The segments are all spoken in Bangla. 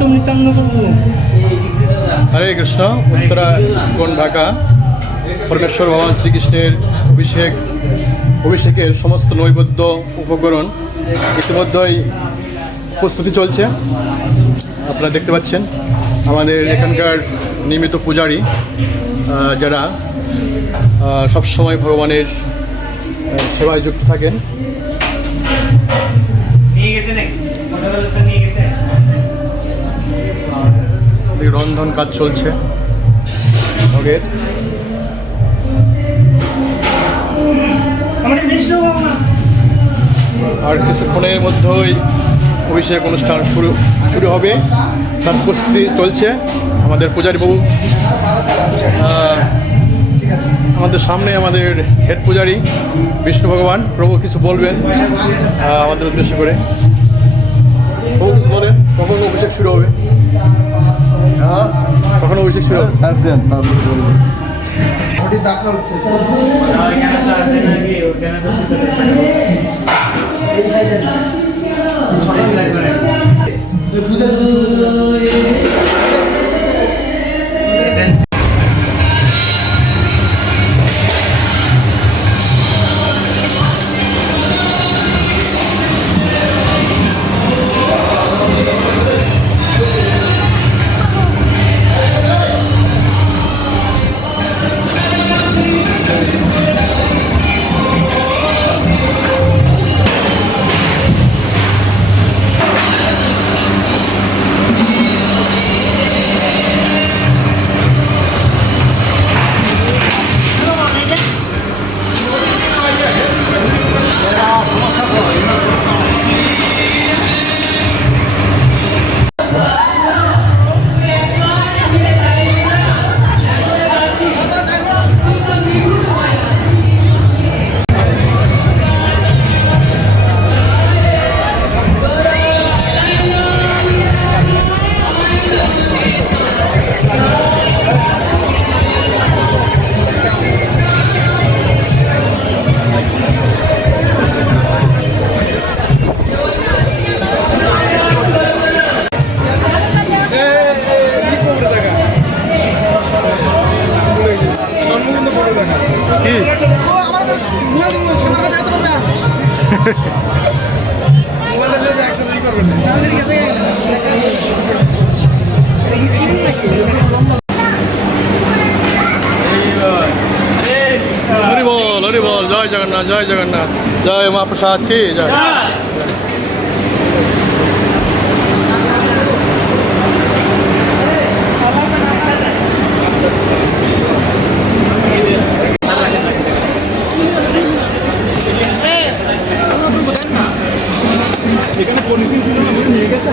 প্রভু হরে কৃষ্ণ উত্তরা ইস্কন ঢাকা। পরমেশ্বর ভগবান শ্রীকৃষ্ণের অভিষেক অভিষেকের সমস্ত নৈবেদ্য উপকরণ ইতিমধ্যেই প্রস্তুতি চলছে। আপনারা দেখতে পাচ্ছেন আমাদের এখানকার নিয়মিত পূজারী যারা সবসময় ভগবানের সেবায় যুক্ত থাকেন। রন্ধন কাজ চলছে। বাবা আর কিছুক্ষণের মধ্যেই অভিষেক অনুষ্ঠান শুরু শুরু হবে। তার প্রস্তুতি চলছে। আমাদের পূজারী বাবু আমাদের সামনে আমাদের হেড পূজারী বিষ্ণু ভগবান প্রভু কিছু বলবেন আমাদের উদ্দেশ্য করে। প্রভু কিছু বলেন কখন অভিষেক শুরু হবে। কখন অভিষেক শুরু স্যার দেন তারপরে হরি বল হরি বল জয় জগন্নাথ জয় জগন্নাথ। জয় মহাপ্রসাদ কি? জয়। এখানে পরিণতি ছিল না নিয়ে গেছে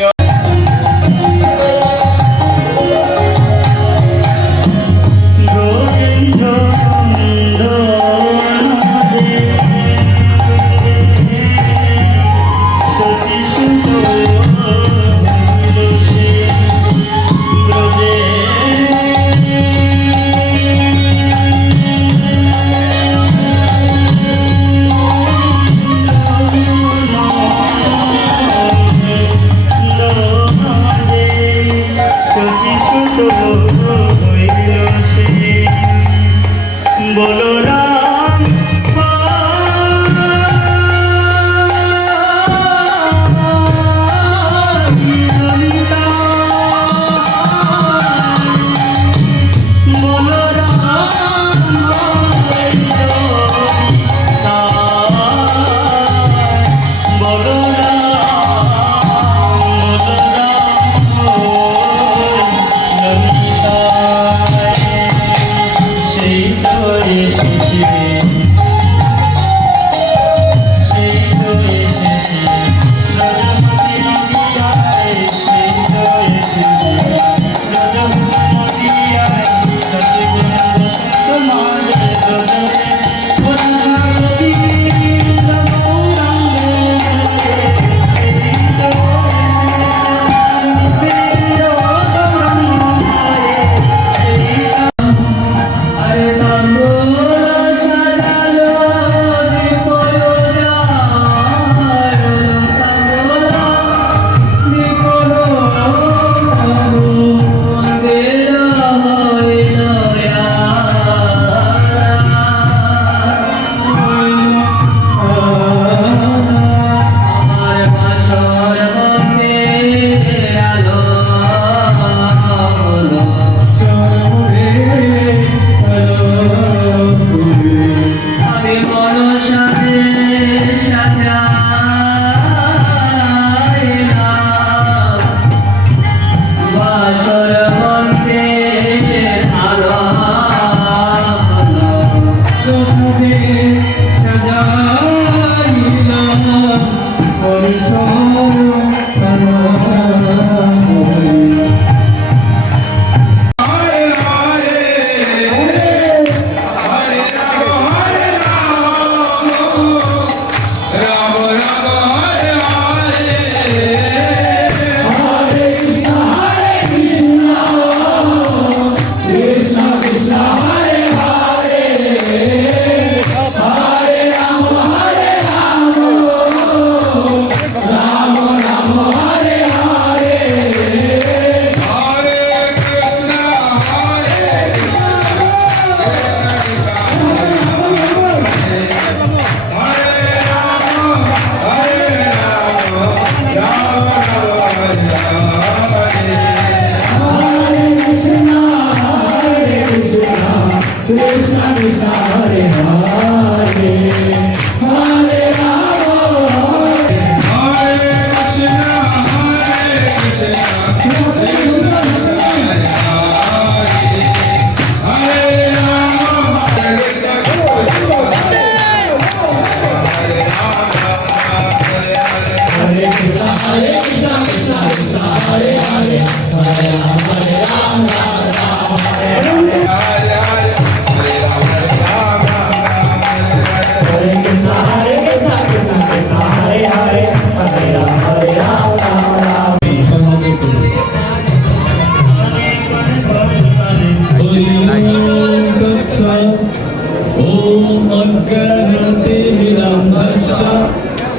안녕하세요.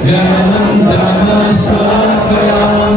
Jangan tamasya kalam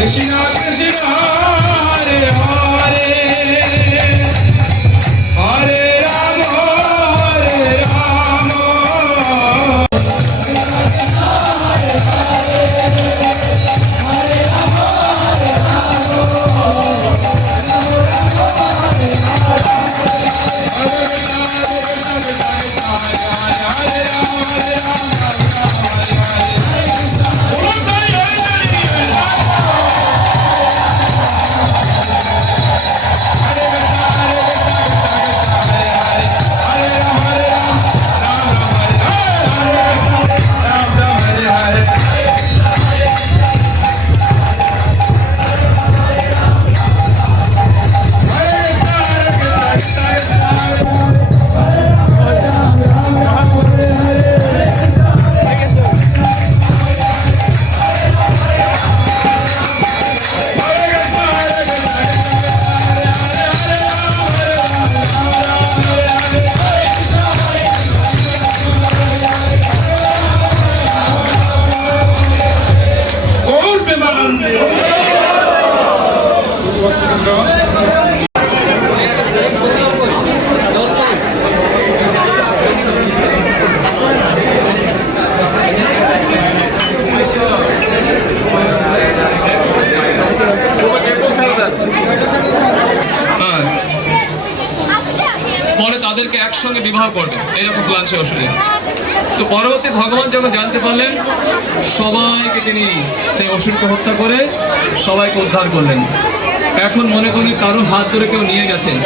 嬉し বিবাহ করবে। এইরকম প্ল্যান সেই অসুরের তো পরবর্তী ভগবান যখন জানতে পারলেন, সবাইকে তিনি সেই অসুরকে হত্যা করে সবাইকে উদ্ধার করলেন। এখন মনে করি কারও হাত ধরে কেউ নিয়ে গেছেন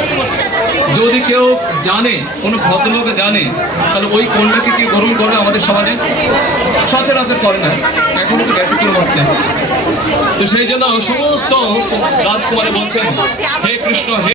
যদি কেউ জানে, কোনো ভদ্রলোক জানে, তাহলে ওই কন্যাকে কি গ্রহণ করবে আমাদের সমাজে? সচরাচর করে না। এখন তো ব্যতিক্রম হচ্ছে। তো সেই জন্য সমস্ত রাজকুমারে বলছেন, হে কৃষ্ণ, হে